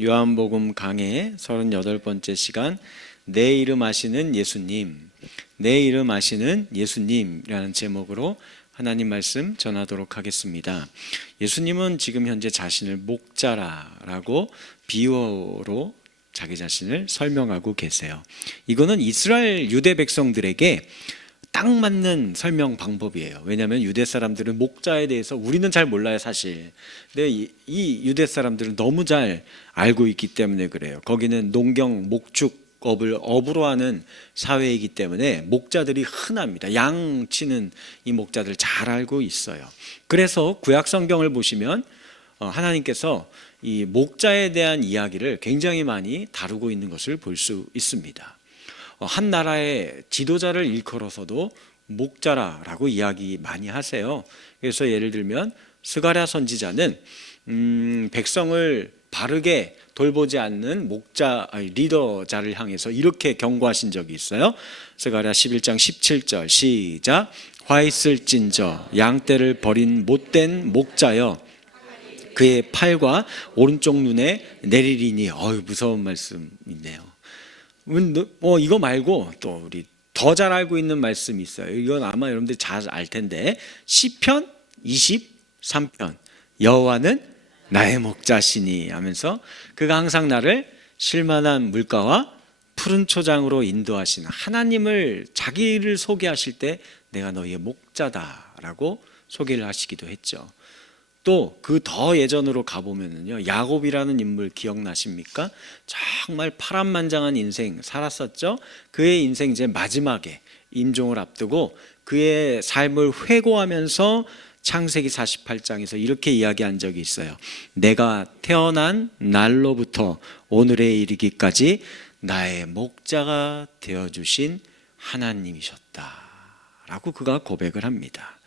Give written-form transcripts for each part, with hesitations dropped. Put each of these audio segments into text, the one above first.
요한복음 강해 38번째 시간, 내 이름 아시는 예수님, 내 이름 아시는 예수님이라는 제목으로 하나님 말씀 전하도록 하겠습니다. 예수님은 지금 현재 자신을 목자라고 비유어로 자기 자신을 설명하고 계세요. 이거는 이스라엘 유대 백성들에게 딱 맞는 설명 방법이에요. 왜냐하면 유대 사람들은 목자에 대해서 우리는 잘 몰라요, 사실. 근데 이 유대 사람들은 너무 잘 알고 있기 때문에 그래요. 거기는 농경, 목축업을 업으로 하는 사회이기 때문에 목자들이 흔합니다. 양 치는 이 목자들 잘 알고 있어요. 그래서 구약 성경을 보시면 하나님께서 이 목자에 대한 이야기를 굉장히 많이 다루고 있는 것을 볼 수 있습니다. 한 나라의 지도자를 일컬어서도 목자라고 이야기 많이 하세요. 그래서 예를 들면 스가랴 선지자는 백성을 바르게 돌보지 않는 리더자를 향해서 이렇게 경고하신 적이 있어요. 스가랴 11장 17절 시작. 화 있을진저 양떼를 버린 못된 목자여 그의 팔과 오른쪽 눈에 내리리니. 무서운 말씀이네요. 이거 말고 또 우리 더 잘 알고 있는 말씀이 있어요. 이건 아마 여러분들이 잘 알 텐데, 시편 23편 여호와는 나의 목자시니 하면서 그가 항상 나를 쉴만한 물가와 푸른 초장으로 인도하시는 하나님을, 자기를 소개하실 때 내가 너희의 목자다라고 소개를 하시기도 했죠. 또 그 더 예전으로 가보면요, 야곱이라는 인물 기억나십니까? 정말 파란만장한 인생 살았었죠. 그의 인생 이제 마지막에 임종을 앞두고 그의 삶을 회고하면서 창세기 48장에서 이렇게 이야기한 적이 있어요. 내가 태어난 날로부터 오늘에 이르기까지 나의 목자가 되어주신 하나님이셨다 라고 그가 고백을 합니다.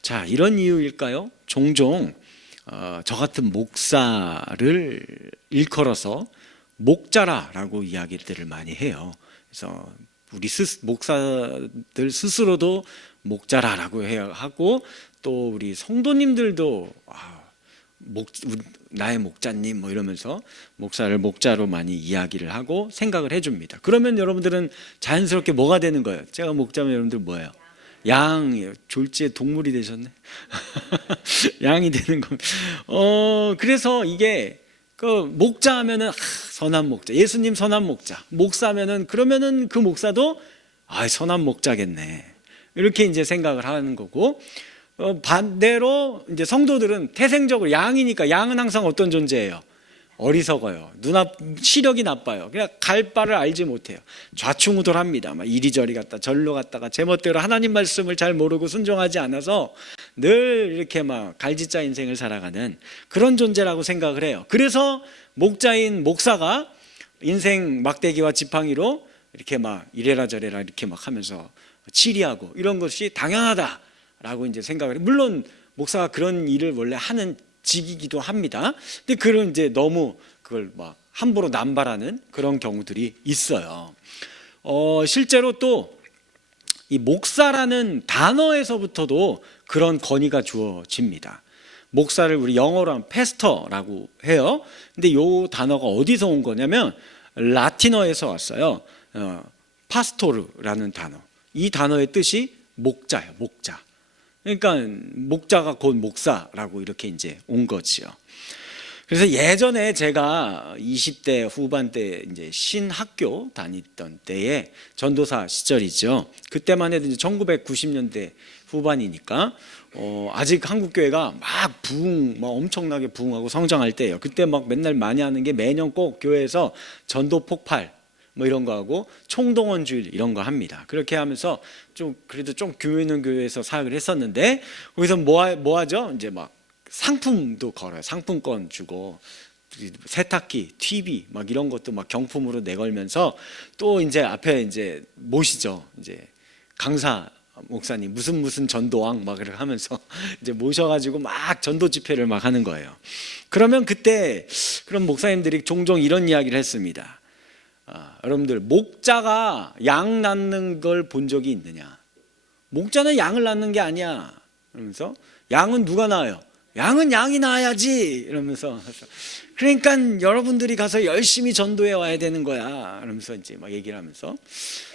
자, 이런 이유일까요? 종종 저 같은 목사를 일컬어서 목자라라고 이야기들을 많이 해요. 그래서 우리 목사들 스스로도 목자라라고 하고, 또 우리 성도님들도 나의 목자님 이러면서 목사를 목자로 많이 이야기를 하고 생각을 해줍니다. 그러면 여러분들은 자연스럽게 뭐가 되는 거예요? 제가 목자면 여러분들 뭐예요? 양, 졸지에 동물이 되셨네. 양이 되는 거. 그래서 이게 그 목자 하면은 선한 목자, 예수님 선한 목자. 목사면은 그러면은 그 목사도 선한 목자겠네. 이렇게 이제 생각을 하는 거고, 반대로 이제 성도들은 태생적으로 양이니까, 양은 항상 어떤 존재예요? 어리석어요. 시력이 나빠요. 그냥 갈 바를 알지 못해요. 좌충우돌합니다. 막 이리저리 갔다 절로 갔다가 제멋대로 하나님 말씀을 잘 모르고 순종하지 않아서 늘 이렇게 막 갈지자 인생을 살아가는 그런 존재라고 생각을 해요. 그래서 목자인 목사가 인생 막대기와 지팡이로 이렇게 막 이래라 저래라 이렇게 막 하면서 치리하고 이런 것이 당연하다라고 이제 생각을 해요. 물론 목사가 그런 일을 원래 하는 직이기도 합니다. 근데 그런 이제 너무 그걸 막 함부로 남발하는 그런 경우들이 있어요. 실제로 또 이 목사라는 단어에서부터도 그런 권위가 주어집니다. 목사를 우리 영어로 하면 패스터라고 해요. 근데 이 단어가 어디서 온 거냐면 라틴어에서 왔어요. 파스토르라는 단어. 이 단어의 뜻이 목자예요. 목자. 그러니까 목자가 곧 목사라고 이렇게 이제 온 거지요. 그래서 예전에 제가 20대 후반 때 이제 신학교 다니던 때에 전도사 시절이죠. 그때만 해도 이제 1990년대 후반이니까 아직 한국 교회가 막 엄청나게 부흥하고 성장할 때예요. 그때 막 맨날 많이 하는 게 매년 꼭 교회에서 전도 폭발 이런 거 하고 총동원 주일 이런 거 합니다. 그렇게 하면서 그래도 좀 교회 있는 교회에서 사역을 했었는데, 거기서 뭐 하죠? 이제 막 상품도 걸어요. 상품권 주고 세탁기, TV 막 이런 것도 막 경품으로 내걸면서 또 이제 앞에 이제 모시죠. 이제 강사 목사님 무슨 전도왕 막 이렇게 하면서 이제 모셔가지고 막 전도 집회를 막 하는 거예요. 그러면 그때 그런 목사님들이 종종 이런 이야기를 했습니다. 여러분들, 목자가 양 낳는 걸 본 적이 있느냐? 목자는 양을 낳는 게 아니야. 그러면서 양은 누가 낳아요? 양은 양이 낳아야지 이러면서, 그러니까 여러분들이 가서 열심히 전도해 와야 되는 거야 이러면서 이제 막 얘기를 하면서,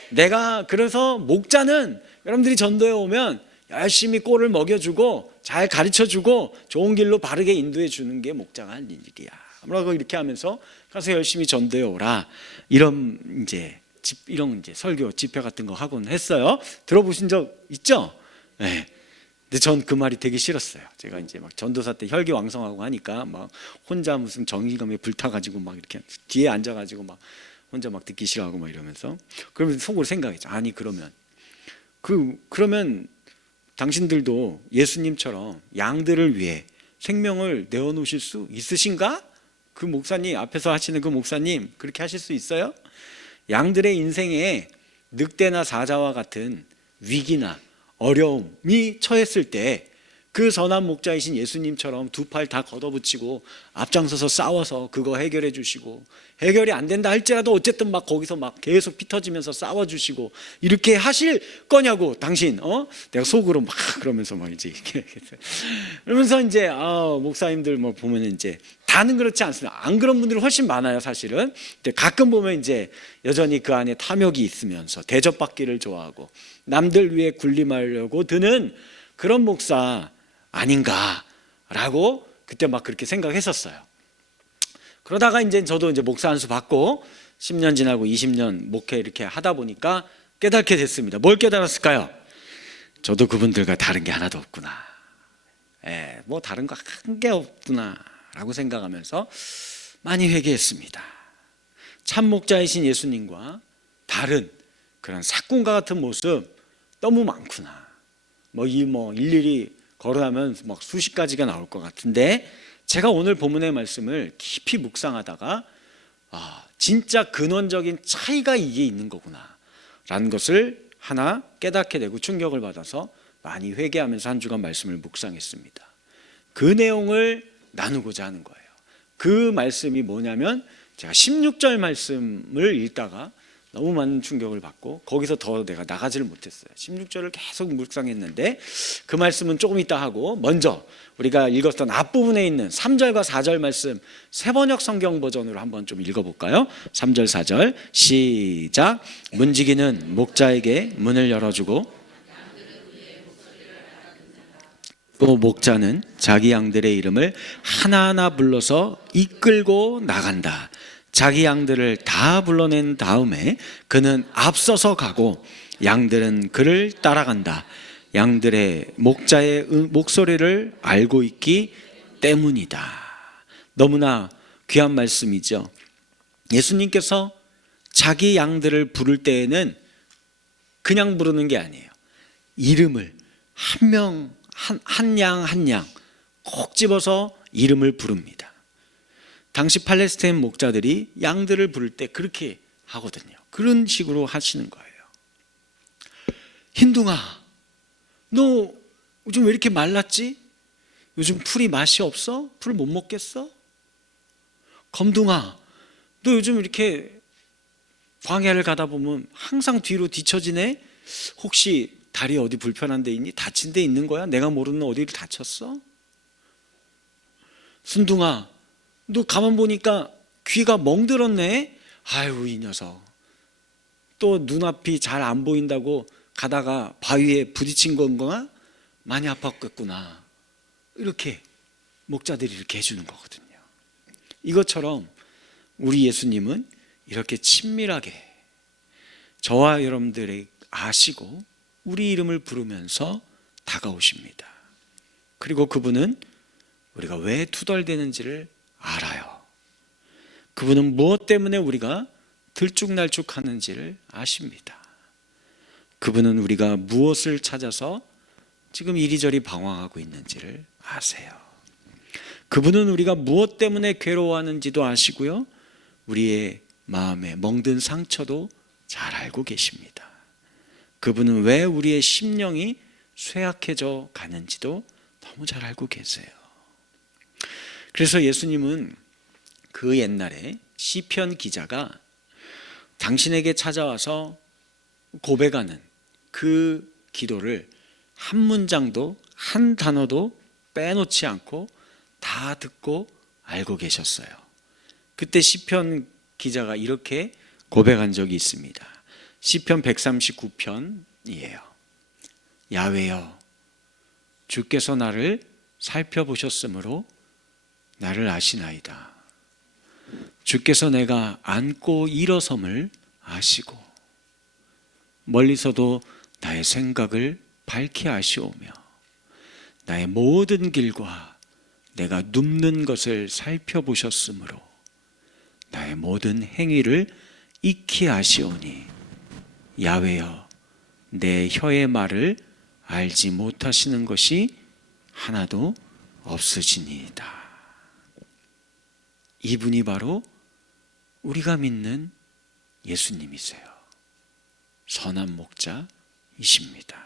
내가 그래서 목자는 여러분들이 전도해 오면 열심히 꼴을 먹여주고 잘 가르쳐주고 좋은 길로 바르게 인도해 주는 게 목자가 할 일이야 라고 이렇게 하면서 가서 열심히 전도해 오라, 이런 이제 이런 이제 설교 집회 같은 거 하곤 했어요. 들어보신 적 있죠? 네. 근데 전 그 말이 되게 싫었어요. 제가 이제 막 전도사 때 혈기왕성하고 하니까 막 혼자 무슨 정의감에 불타가지고 막 이렇게 뒤에 앉아가지고 막 혼자 막 듣기 싫어하고 막 이러면서, 그러면 속으로 생각했죠. 아니 그러면 당신들도 예수님처럼 양들을 위해 생명을 내어놓으실 수 있으신가? 그 목사님 앞에서 하시는 그 목사님 그렇게 하실 수 있어요? 양들의 인생에 늑대나 사자와 같은 위기나 어려움이 처했을 때 그 선한 목자이신 예수님처럼 두 팔 다 걷어붙이고 앞장서서 싸워서 그거 해결해 주시고, 해결이 안 된다 할지라도 어쨌든 막 거기서 막 계속 피 터지면서 싸워 주시고 이렇게 하실 거냐고 당신. 내가 속으로 막 그러면서 막 이제 이렇게 그러면서 이제 목사님들 뭐 보면 이제 다는 그렇지 않습니다. 안 그런 분들이 훨씬 많아요 사실은. 근데 가끔 보면 이제 여전히 그 안에 탐욕이 있으면서 대접받기를 좋아하고 남들 위해 군림하려고 드는 그런 목사 아닌가라고 그때 막 그렇게 생각했었어요. 그러다가 이제 저도 이제 목사 한 수 받고 10년 지나고 20년 목회 이렇게 하다 보니까 깨닫게 됐습니다. 뭘 깨달았을까요? 저도 그분들과 다른 게 하나도 없구나. 뭐 다른 거 한 게 없구나라고 생각하면서 많이 회개했습니다. 참 목자이신 예수님과 다른 그런 사꾼과 같은 모습 너무 많구나. 일일이 거론하면 막 수십 가지가 나올 것 같은데, 제가 오늘 본문의 말씀을 깊이 묵상하다가 진짜 근원적인 차이가 이게 있는 거구나 라는 것을 하나 깨닫게 되고 충격을 받아서 많이 회개하면서 한 주간 말씀을 묵상했습니다. 그 내용을 나누고자 하는 거예요. 그 말씀이 뭐냐면, 제가 16절 말씀을 읽다가 너무 많은 충격을 받고 거기서 더 내가 나가지를 못했어요. 16절을 계속 묵상했는데 그 말씀은 조금 이따 하고, 먼저 우리가 읽었던 앞부분에 있는 3절과 4절 말씀 새번역 성경 버전으로 한번 좀 읽어볼까요? 3절 4절 시작. 문지기는 목자에게 문을 열어주고 또 목자는 자기 양들의 이름을 하나하나 불러서 이끌고 나간다. 자기 양들을 다 불러낸 다음에 그는 앞서서 가고 양들은 그를 따라간다. 양들의 목자의 목소리를 알고 있기 때문이다. 너무나 귀한 말씀이죠. 예수님께서 자기 양들을 부를 때에는 그냥 부르는 게 아니에요. 이름을 한 양 콕 집어서 이름을 부릅니다. 당시 팔레스타인 목자들이 양들을 부를 때 그렇게 하거든요. 그런 식으로 하시는 거예요. 흰둥아, 너 요즘 왜 이렇게 말랐지? 요즘 풀이 맛이 없어? 풀 못 먹겠어? 검둥아, 너 요즘 이렇게 광야를 가다 보면 항상 뒤로 뒤처지네? 혹시 다리 어디 불편한 데 있니? 다친 데 있는 거야? 내가 모르는 어디를 다쳤어? 순둥아, 너 가만 보니까 귀가 멍들었네? 아유, 이 녀석. 또 눈앞이 잘 안 보인다고 가다가 바위에 부딪힌 건가? 많이 아팠겠구나. 이렇게 목자들이 이렇게 해주는 거거든요. 이것처럼 우리 예수님은 이렇게 친밀하게 저와 여러분들이 아시고 우리 이름을 부르면서 다가오십니다. 그리고 그분은 우리가 왜 투덜대는지를 알아요. 그분은 무엇 때문에 우리가 들쭉날쭉하는지를 아십니다. 그분은 우리가 무엇을 찾아서 지금 이리저리 방황하고 있는지를 아세요. 그분은 우리가 무엇 때문에 괴로워하는지도 아시고요, 우리의 마음에 멍든 상처도 잘 알고 계십니다. 그분은 왜 우리의 심령이 쇠약해져 가는지도 너무 잘 알고 계세요. 그래서 예수님은 그 옛날에 시편 기자가 당신에게 찾아와서 고백하는 그 기도를 한 문장도 한 단어도 빼놓지 않고 다 듣고 알고 계셨어요. 그때 시편 기자가 이렇게 고백한 적이 있습니다. 시편 139편이에요. 야훼여, 주께서 나를 살펴보셨으므로 나를 아시나이다. 주께서 내가 앉고 일어섬을 아시고 멀리서도 나의 생각을 밝히 아시오며 나의 모든 길과 내가 눕는 것을 살펴보셨으므로 나의 모든 행위를 익히 아시오니 야훼여, 내 혀의 말을 알지 못하시는 것이 하나도 없으시니이다. 이분이 바로 우리가 믿는 예수님이세요. 선한 목자이십니다.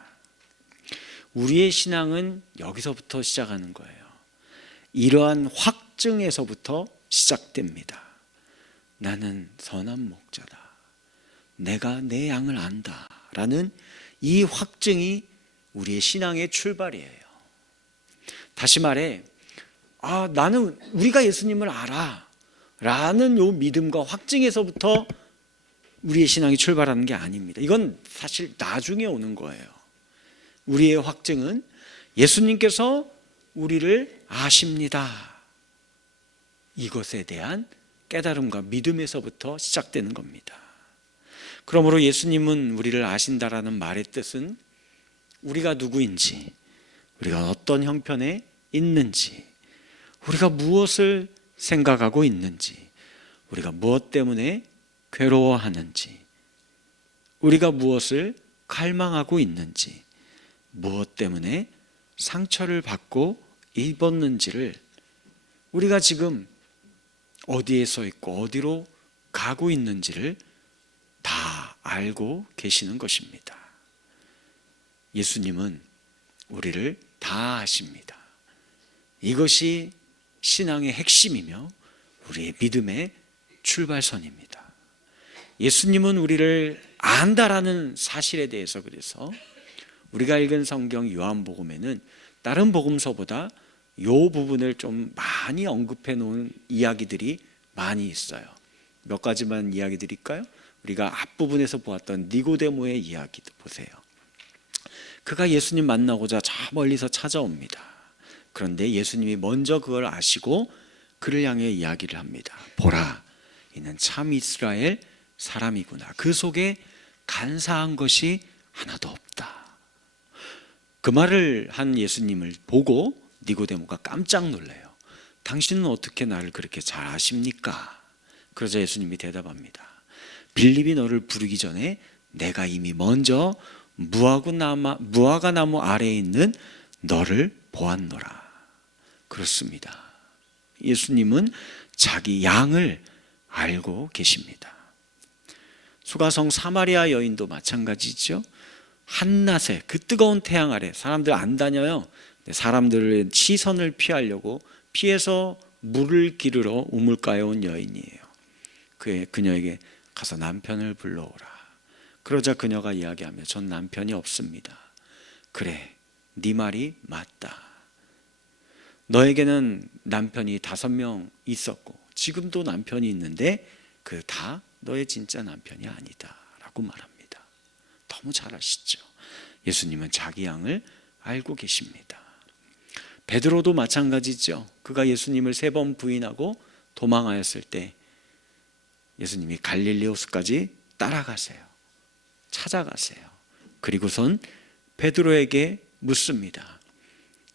우리의 신앙은 여기서부터 시작하는 거예요. 이러한 확증에서부터 시작됩니다. 나는 선한 목자다. 내가 내 양을 안다. 라는 이 확증이 우리의 신앙의 출발이에요. 다시 말해, 나는 우리가 예수님을 알아. 라는 요 믿음과 확증에서부터 우리의 신앙이 출발하는 게 아닙니다. 이건 사실 나중에 오는 거예요. 우리의 확증은 예수님께서 우리를 아십니다. 이것에 대한 깨달음과 믿음에서부터 시작되는 겁니다. 그러므로 예수님은 우리를 아신다라는 말의 뜻은 우리가 누구인지, 우리가 어떤 형편에 있는지, 우리가 무엇을 생각하고 있는지, 우리가 무엇 때문에 괴로워하는지, 우리가 무엇을 갈망하고 있는지, 무엇 때문에 상처를 받고 입었는지를 우리가 지금 어디에 서 있고 어디로 가고 있는지를 다 알고 계시는 것입니다. 예수님은 우리를 다 아십니다. 이것이 신앙의 핵심이며 우리의 믿음의 출발선입니다. 예수님은 우리를 안다라는 사실에 대해서 그래서 우리가 읽은 성경 요한복음에는 다른 복음서보다 이 부분을 좀 많이 언급해 놓은 이야기들이 많이 있어요. 몇 가지만 이야기 드릴까요? 우리가 앞부분에서 보았던 니고데모의 이야기도 보세요. 그가 예수님 만나고자 저 멀리서 찾아옵니다. 그런데 예수님이 먼저 그걸 아시고 그를 향해 이야기를 합니다. 보라, 이는 참 이스라엘 사람이구나. 그 속에 간사한 것이 하나도 없다. 그 말을 한 예수님을 보고 니고데모가 깜짝 놀래요. 당신은 어떻게 나를 그렇게 잘 아십니까? 그러자 예수님이 대답합니다. 빌립이 너를 부르기 전에 내가 이미 먼저 무화과 나무 아래에 있는 너를 보았노라. 그렇습니다. 예수님은 자기 양을 알고 계십니다. 수가성 사마리아 여인도 마찬가지죠. 한낮에 그 뜨거운 태양 아래 사람들 안 다녀요. 사람들의 시선을 피하려고 피해서 물을 기르러 우물가에 온 여인이에요. 그녀에게 가서 남편을 불러오라. 그러자 그녀가 이야기하며 전 남편이 없습니다. 그래, 네 말이 맞다. 너에게는 남편이 5명 있었고 지금도 남편이 있는데 그 다 너의 진짜 남편이 아니다 라고 말합니다. 너무 잘 아시죠? 예수님은 자기 양을 알고 계십니다. 베드로도 마찬가지죠. 그가 예수님을 3번 부인하고 도망하였을 때 예수님이 갈릴리 호수까지 따라가세요. 찾아가세요. 그리고선 베드로에게 묻습니다.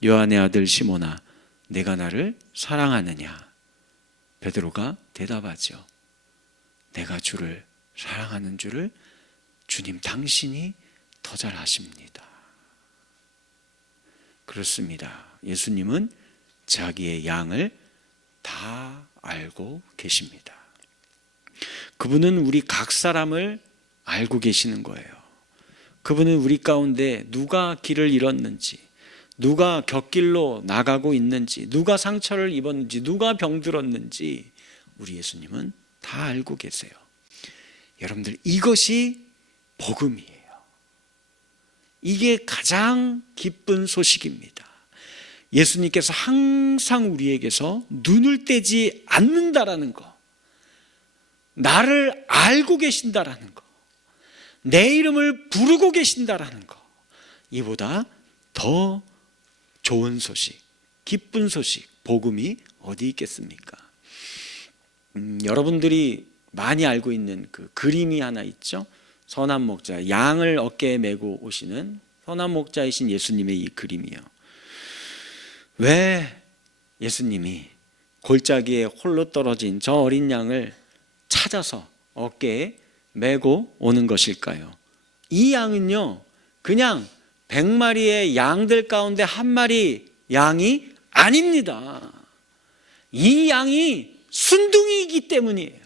요한의 아들 시몬아, 내가 나를 사랑하느냐? 베드로가 대답하죠. 내가 주를 사랑하는 줄을 주님 당신이 더 잘 아십니다. 그렇습니다. 예수님은 자기의 양을 다 알고 계십니다. 그분은 우리 각 사람을 알고 계시는 거예요. 그분은 우리 가운데 누가 길을 잃었는지, 누가 곁길로 나가고 있는지, 누가 상처를 입었는지, 누가 병들었는지 우리 예수님은 다 알고 계세요. 여러분들, 이것이 복음이에요. 이게 가장 기쁜 소식입니다. 예수님께서 항상 우리에게서 눈을 떼지 않는다라는 거, 나를 알고 계신다라는 거, 내 이름을 부르고 계신다라는 거, 이보다 더 좋은 소식, 기쁜 소식, 복음이 어디 있겠습니까? 여러분들이 많이 알고 있는 그 그림이 하나 있죠. 선한 목자, 양을 어깨에 메고 오시는 선한 목자이신 예수님의 이 그림이요. 왜 예수님이 골짜기에 홀로 떨어진 저 어린 양을 찾아서 어깨에 메고 오는 것일까요? 이 양은요, 그냥 100마리의 양들 가운데 한 마리 양이 아닙니다. 이 양이 순둥이이기 때문이에요.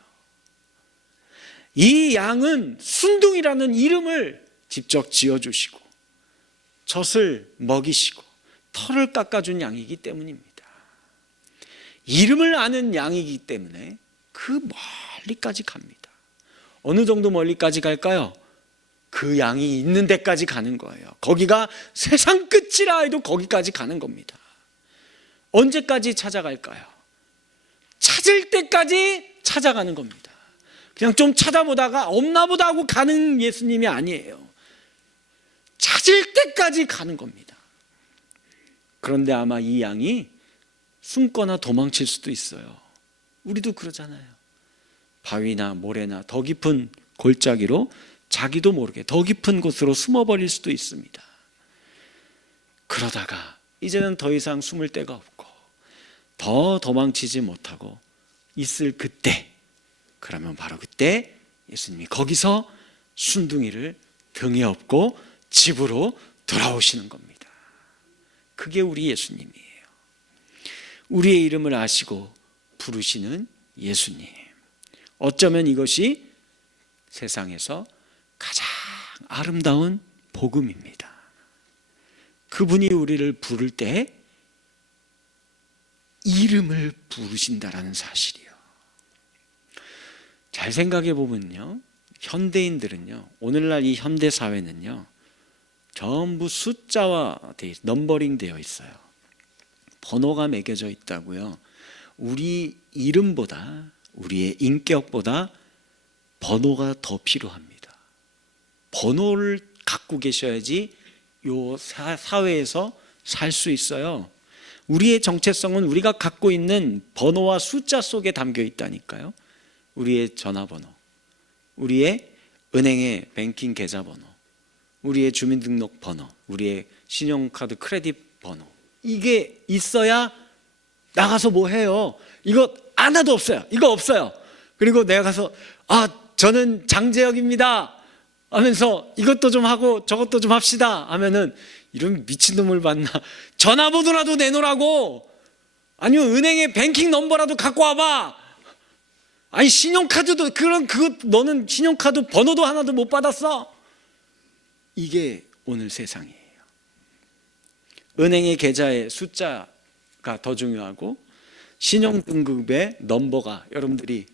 이 양은 순둥이라는 이름을 직접 지어주시고 젖을 먹이시고 털을 깎아준 양이기 때문입니다. 이름을 아는 양이기 때문에 그 멀리까지 갑니다. 어느 정도 멀리까지 갈까요? 그 양이 있는 데까지 가는 거예요. 거기가 세상 끝이라 해도 거기까지 가는 겁니다. 언제까지 찾아갈까요? 찾을 때까지 찾아가는 겁니다. 그냥 좀 찾아보다가 없나 보다 하고 가는 예수님이 아니에요. 찾을 때까지 가는 겁니다. 그런데 아마 이 양이 숨거나 도망칠 수도 있어요. 우리도 그러잖아요. 바위나 모래나 더 깊은 골짜기로 자기도 모르게 더 깊은 곳으로 숨어버릴 수도 있습니다. 그러다가 이제는 더 이상 숨을 데가 없고 더 도망치지 못하고 있을 그때, 그러면 바로 그때 예수님이 거기서 순둥이를 등에 업고 집으로 돌아오시는 겁니다. 그게 우리 예수님이에요. 우리의 이름을 아시고 부르시는 예수님. 어쩌면 이것이 세상에서 가장 아름다운 복음입니다. 그분이 우리를 부를 때 이름을 부르신다라는 사실이요. 잘 생각해 보면요, 현대인들은요, 오늘날 이 현대 사회는요, 전부 숫자와 넘버링 되어 있어요. 번호가 매겨져 있다고요. 우리 이름보다, 우리의 인격보다 번호가 더 필요합니다. 번호를 갖고 계셔야지 요 사회에서 살 수 있어요. 우리의 정체성은 우리가 갖고 있는 번호와 숫자 속에 담겨 있다니까요. 우리의 전화번호, 우리의 은행의 뱅킹 계좌번호, 우리의 주민등록번호, 우리의 신용카드 크레딧 번호, 이게 있어야 나가서 뭐 해요. 이거 하나도 없어요. 이거 없어요. 그리고 내가 가서 저는 장재혁입니다 하면서 이것도 좀 하고 저것도 좀 합시다 하면은 이런 미친놈을 봤나. 전화번호라도 내놓으라고. 아니면 은행의 뱅킹 넘버라도 갖고 와봐. 아니 신용카드도 너는 신용카드 번호도 하나도 못 받았어. 이게 오늘 세상이에요. 은행의 계좌의 숫자가 더 중요하고 신용등급의 넘버가 여러분들이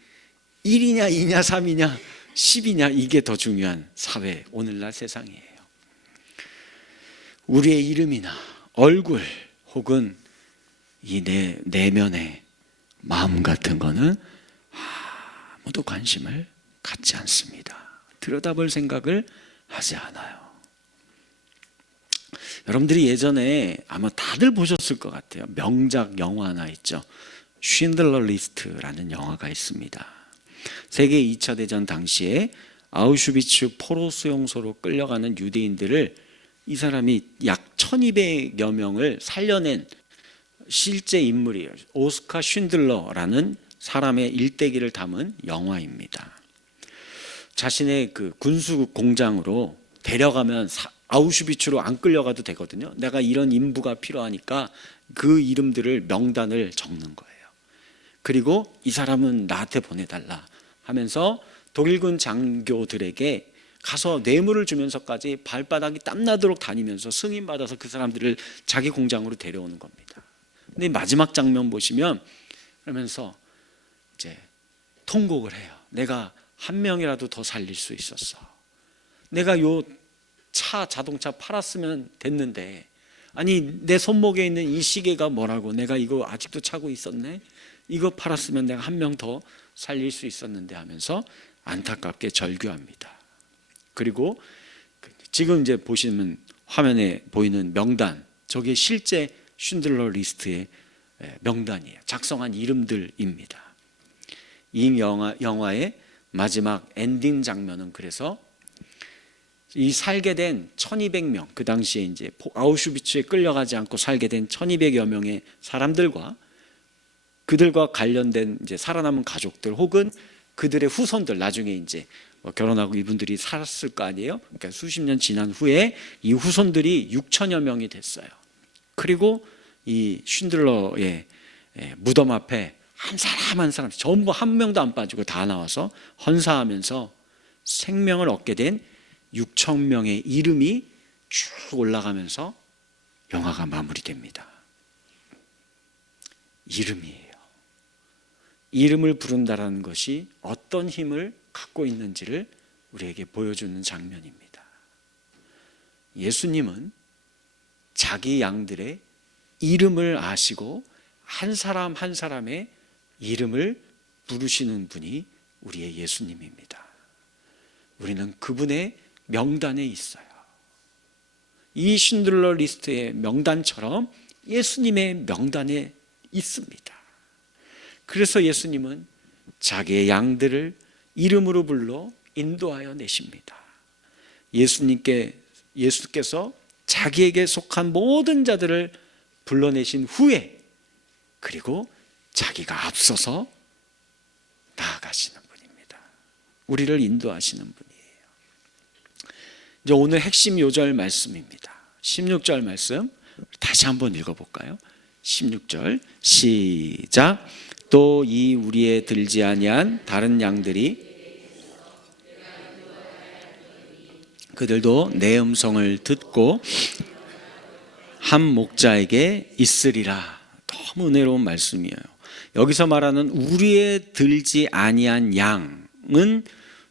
1이냐 2냐 3이냐 10이냐 이게 더 중요한 사회, 오늘날 세상이에요. 우리의 이름이나 얼굴 혹은 이 내면의 마음 같은 거는 아무도 관심을 갖지 않습니다. 들여다볼 생각을 하지 않아요. 여러분들이 예전에 아마 다들 보셨을 것 같아요. 명작 영화 하나 있죠. 쉰들러 리스트라는 영화가 있습니다. 세계 2차 대전 당시에 아우슈비츠 포로 수용소로 끌려가는 유대인들을 이 사람이 약 1200여 명을 살려낸 실제 인물이에요. 오스카 쉰들러라는 사람의 일대기를 담은 영화입니다. 자신의 그 군수 공장으로 데려가면 아우슈비츠로 안 끌려가도 되거든요. 내가 이런 인부가 필요하니까 그 이름들을 명단을 적는 거예요. 그리고 이 사람은 나한테 보내달라 하면서 독일군 장교들에게 가서 뇌물을 주면서까지 발바닥이 땀나도록 다니면서 승인받아서 그 사람들을 자기 공장으로 데려오는 겁니다. 근데 마지막 장면 보시면 그러면서 이제 통곡을 해요. 내가 한 명이라도 더 살릴 수 있었어. 내가 요 자동차 팔았으면 됐는데 아니 내 손목에 있는 이 시계가 뭐라고, 내가 이거 아직도 차고 있었네, 이거 팔았으면 내가 한 명 더 살릴 수 있었는데 하면서 안타깝게 절규합니다. 그리고 지금 이제 보시면 화면에 보이는 명단, 저게 실제 쉰들러 리스트의 명단이에요. 작성한 이름들입니다. 이 영화의 마지막 엔딩 장면은 그래서 이 살게 된 1200명, 그 당시에 이제 아우슈비츠에 끌려가지 않고 살게 된 1200여 명의 사람들과 그들과 관련된 이제 살아남은 가족들 혹은 그들의 후손들, 나중에 이제 결혼하고 이분들이 살았을 거 아니에요. 그러니까 수십 년 지난 후에 이 후손들이 6천여 명이 됐어요. 그리고 이 쉰들러의 무덤 앞에 한 사람 한 사람 전부 한 명도 안 빠지고 다 나와서 헌사하면서 생명을 얻게 된 6천 명의 이름이 쭉 올라가면서 영화가 마무리됩니다. 이름이에요. 이름을 부른다라는 것이 어떤 힘을 갖고 있는지를 우리에게 보여주는 장면입니다. 예수님은 자기 양들의 이름을 아시고 한 사람 한 사람의 이름을 부르시는 분이 우리의 예수님입니다. 우리는 그분의 명단에 있어요. 이 쉰들러 리스트의 명단처럼 예수님의 명단에 있습니다. 그래서 예수님은 자기의 양들을 이름으로 불러 인도하여 내십니다. 예수께서 자기에게 속한 모든 자들을 불러내신 후에, 그리고 자기가 앞서서 나아가시는 분입니다. 우리를 인도하시는 분이에요. 이제 오늘 핵심 요절 말씀입니다. 16절 말씀 다시 한번 읽어볼까요? 16절 시작. 또 이 우리의 들지 아니한 다른 양들이 그들도 내 음성을 듣고 한 목자에게 있으리라. 너무 은혜로운 말씀이에요. 여기서 말하는 우리의 들지 아니한 양은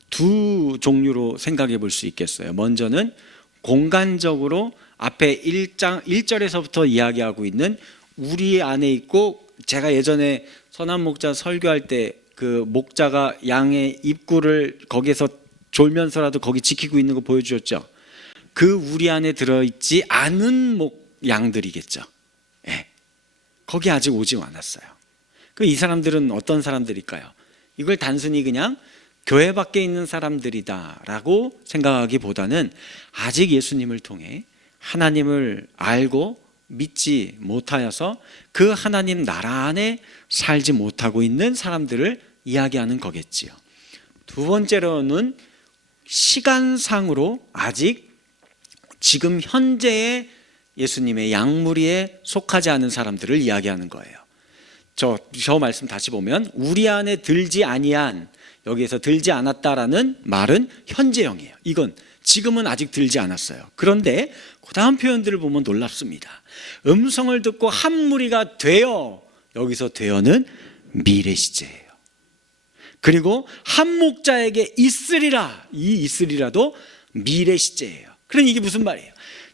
두 종류로 생각해 볼 수 있겠어요. 먼저는 공간적으로 앞에 1절에서부터 이야기하고 있는 우리 안에 있고, 제가 예전에 선한 목자 설교할 때 그 목자가 양의 입구를 거기에서 졸면서라도 거기 지키고 있는 거 보여주셨죠. 그 우리 안에 들어있지 않은 양들이겠죠. 네. 거기 아직 오지 않았어요. 이 사람들은 어떤 사람들일까요? 이걸 단순히 그냥 교회 밖에 있는 사람들이다라고 생각하기보다는 아직 예수님을 통해 하나님을 알고 믿지 못하여서 그 하나님 나라 안에 살지 못하고 있는 사람들을 이야기하는 거겠지요. 두 번째로는 시간상으로 아직 지금 현재의 예수님의 양무리에 속하지 않은 사람들을 이야기하는 거예요. 저 말씀 다시 보면 우리 안에 들지 아니한, 여기에서 들지 않았다라는 말은 현재형이에요. 이건 지금은 아직 들지 않았어요. 그런데 그 다음 표현들을 보면 놀랍습니다. 음성을 듣고 한 무리가 되어, 여기서 되어는 미래 시제예요. 그리고 한 목자에게 있으리라, 이 있으리라도 미래 시제예요. 그러니 이게 무슨 말이에요?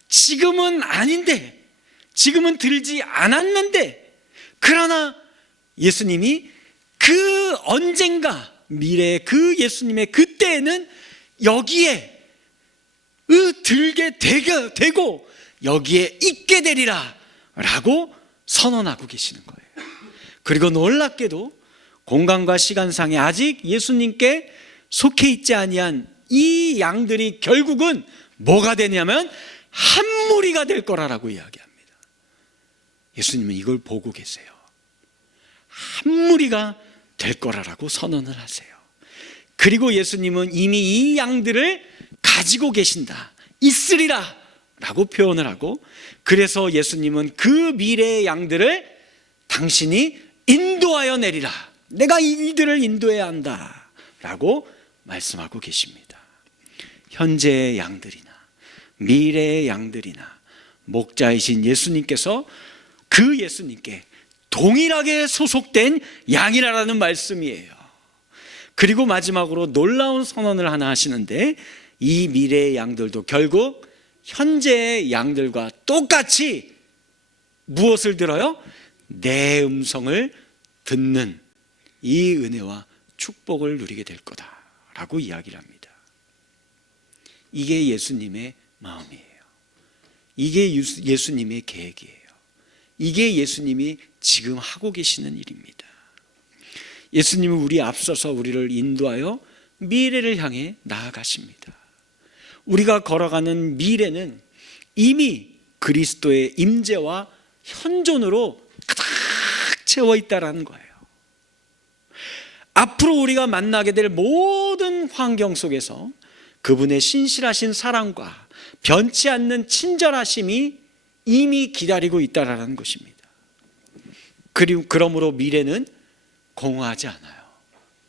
지금은 아닌데, 지금은 들지 않았는데, 그러나 예수님이 그 언젠가 미래의 그 예수님의 그때에는 여기에 들게 되고 여기에 있게 되리라 라고 선언하고 계시는 거예요. 그리고 놀랍게도 공간과 시간상에 아직 예수님께 속해 있지 아니한 이 양들이 결국은 뭐가 되냐면 한 무리가 될 거라고 이야기합니다. 예수님은 이걸 보고 계세요. 한 무리가 될 거라고 선언을 하세요. 그리고 예수님은 이미 이 양들을 가지고 계신다, 있으리라 라고 표현을 하고, 그래서 예수님은 그 미래의 양들을 당신이 인도하여 내리라, 내가 이들을 인도해야 한다 라고 말씀하고 계십니다. 현재의 양들이나 미래의 양들이나 목자이신 예수님께서 그 예수님께 동일하게 소속된 양이라는 말씀이에요. 그리고 마지막으로 놀라운 선언을 하나 하시는데, 이 미래의 양들도 결국 현재의 양들과 똑같이 무엇을 들어요? 내 음성을 듣는 이 은혜와 축복을 누리게 될 거다라고 이야기를 합니다. 이게 예수님의 마음이에요. 이게 예수님의 계획이에요. 이게 예수님이 지금 하고 계시는 일입니다. 예수님은 우리 앞서서 우리를 인도하여 미래를 향해 나아가십니다. 우리가 걸어가는 미래는 이미 그리스도의 임재와 현존으로 가득 채워 있다라는 거예요. 앞으로 우리가 만나게 될 모든 환경 속에서 그분의 신실하신 사랑과 변치 않는 친절하심이 이미 기다리고 있다라는 것입니다. 그리고 그러므로 미래는 공허하지 않아요.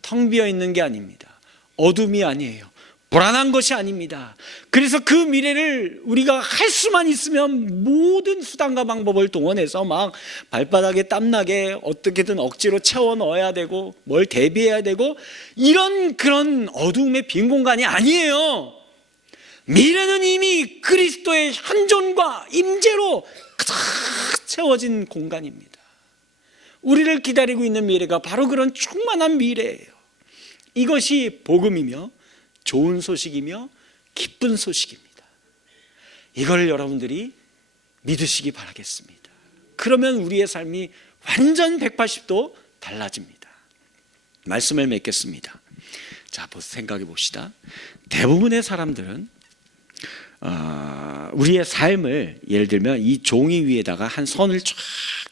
텅 비어 있는 게 아닙니다. 어둠이 아니에요. 불안한 것이 아닙니다. 그래서 그 미래를 우리가 할 수만 있으면 모든 수단과 방법을 동원해서 막 발바닥에 땀나게 어떻게든 억지로 채워 넣어야 되고 뭘 대비해야 되고 이런 그런 어둠의 빈 공간이 아니에요. 미래는 이미 그리스도의 현존과 임재로 가득 채워진 공간입니다. 우리를 기다리고 있는 미래가 바로 그런 충만한 미래예요. 이것이 복음이며 좋은 소식이며 기쁜 소식입니다. 이걸 여러분들이 믿으시기 바라겠습니다. 그러면 우리의 삶이 완전 180도 달라집니다. 말씀을 맺겠습니다. 자, 생각해 봅시다. 대부분의 사람들은 우리의 삶을 예를 들면 이 종이 위에다가 한 선을 쫙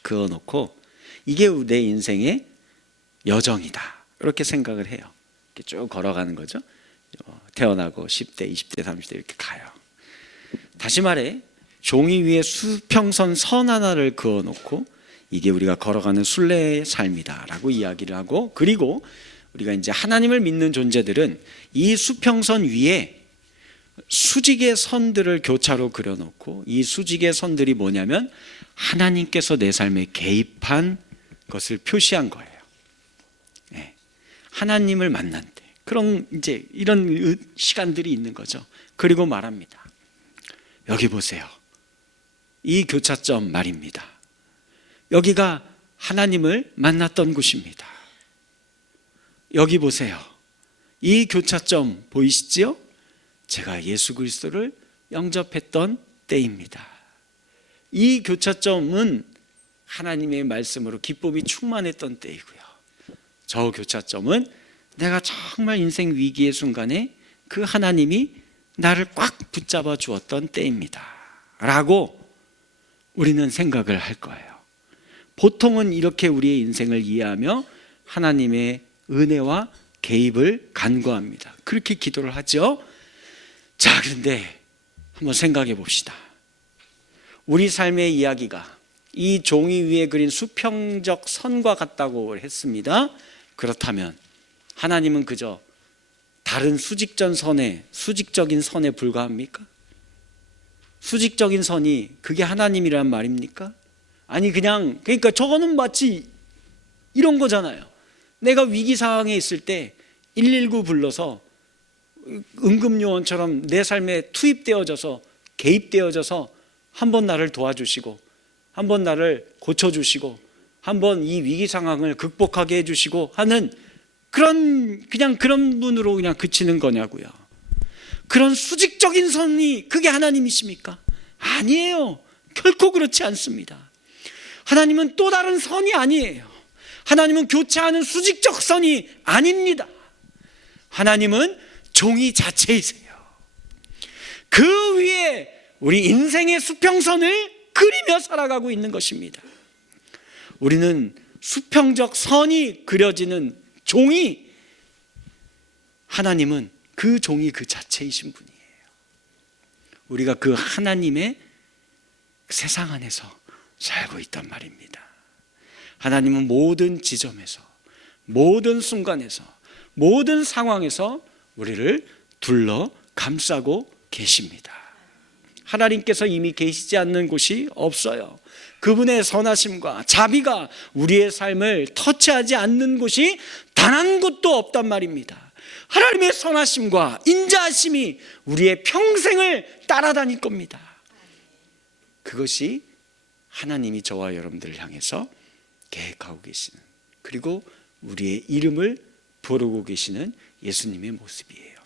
그어놓고 이게 내 인생의 여정이다 이렇게 생각을 해요. 이렇게 쭉 걸어가는 거죠. 태어나고 10대, 20대, 30대 이렇게 가요. 다시 말해 종이 위에 수평선 선 하나를 그어놓고 이게 우리가 걸어가는 순례의 삶이다라고 이야기를 하고, 그리고 우리가 이제 하나님을 믿는 존재들은 이 수평선 위에 수직의 선들을 교차로 그려놓고 이 수직의 선들이 뭐냐면 하나님께서 내 삶에 개입한 것을 표시한 거예요. 네. 하나님을 만난 때 그런 이제 이런 시간들이 있는 거죠. 그리고 말합니다. 여기 보세요. 이 교차점 말입니다. 여기가 하나님을 만났던 곳입니다. 여기 보세요. 이 교차점 보이시지요? 제가 예수 그리스도를 영접했던 때입니다. 이 교차점은 하나님의 말씀으로 기쁨이 충만했던 때이고요. 저 교차점은 내가 정말 인생 위기의 순간에 그 하나님이 나를 꽉 붙잡아 주었던 때입니다 라고 우리는 생각을 할 거예요. 보통은 이렇게 우리의 인생을 이해하며 하나님의 은혜와 개입을 간구합니다. 그렇게 기도를 하죠. 자, 그런데 한번 생각해 봅시다. 우리 삶의 이야기가 이 종이 위에 그린 수평적 선과 같다고 했습니다. 그렇다면 하나님은 그저 다른 수직적인 선에 불과합니까? 수직적인 선이 그게 하나님이란 말입니까? 아니 그러니까 저거는 마치 이런 거잖아요. 내가 위기 상황에 있을 때 119 불러서 응급요원처럼 내 삶에 투입되어져서 개입되어져서 한번 나를 도와주시고 한번 나를 고쳐주시고 한번 이 위기 상황을 극복하게 해주시고 하는 그냥 그런 분으로 그냥 그치는 거냐고요. 그런 수직적인 선이 그게 하나님이십니까? 아니에요. 결코 그렇지 않습니다. 하나님은 또 다른 선이 아니에요. 하나님은 교차하는 수직적 선이 아닙니다. 하나님은 종이 자체이세요. 그 위에 우리 인생의 수평선을 그리며 살아가고 있는 것입니다. 우리는 수평적 선이 그려지는 종이, 하나님은 그 종이 그 자체이신 분이에요. 우리가 그 하나님의 세상 안에서 살고 있단 말입니다. 하나님은 모든 지점에서, 모든 순간에서, 모든 상황에서 우리를 둘러 감싸고 계십니다. 하나님께서 이미 계시지 않는 곳이 없어요. 그분의 선하심과 자비가 우리의 삶을 터치하지 않는 곳이 단 한 곳도 없단 말입니다. 하나님의 선하심과 인자하심이 우리의 평생을 따라다닐 겁니다. 그것이 하나님이 저와 여러분들을 향해서 계획하고 계시는, 그리고 우리의 이름을 부르고 계시는 예수님의 모습이에요.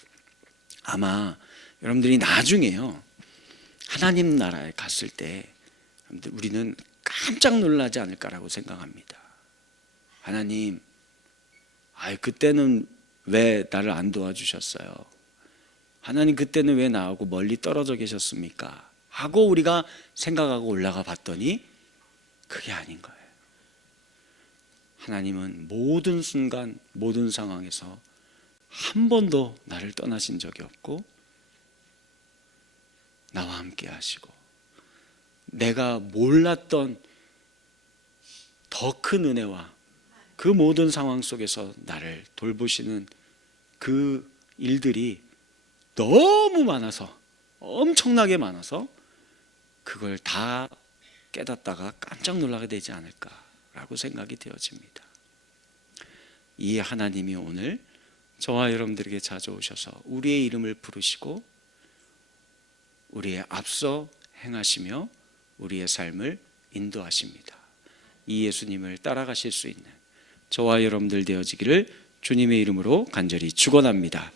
아마 여러분들이 나중에요, 하나님 나라에 갔을 때 우리는 깜짝 놀라지 않을까라고 생각합니다. 하나님, 그때는 왜 나를 안 도와주셨어요? 하나님, 그때는 왜 나하고 멀리 떨어져 계셨습니까? 하고 우리가 생각하고 올라가 봤더니 그게 아닌 거예요. 하나님은 모든 순간, 모든 상황에서 한 번도 나를 떠나신 적이 없고 나와 함께 하시고, 내가 몰랐던 더 큰 은혜와 그 모든 상황 속에서 나를 돌보시는 그 일들이 너무 많아서, 엄청나게 많아서 그걸 다 깨닫다가 깜짝 놀라게 되지 않을까라고 생각이 되어집니다. 이 하나님이 오늘 저와 여러분들에게 찾아오셔서 우리의 이름을 부르시고 우리의 앞서 행하시며 우리의 삶을 인도하십니다. 이 예수님을 따라가실 수 있는 저와 여러분들 되어지기를 주님의 이름으로 간절히 축원합니다.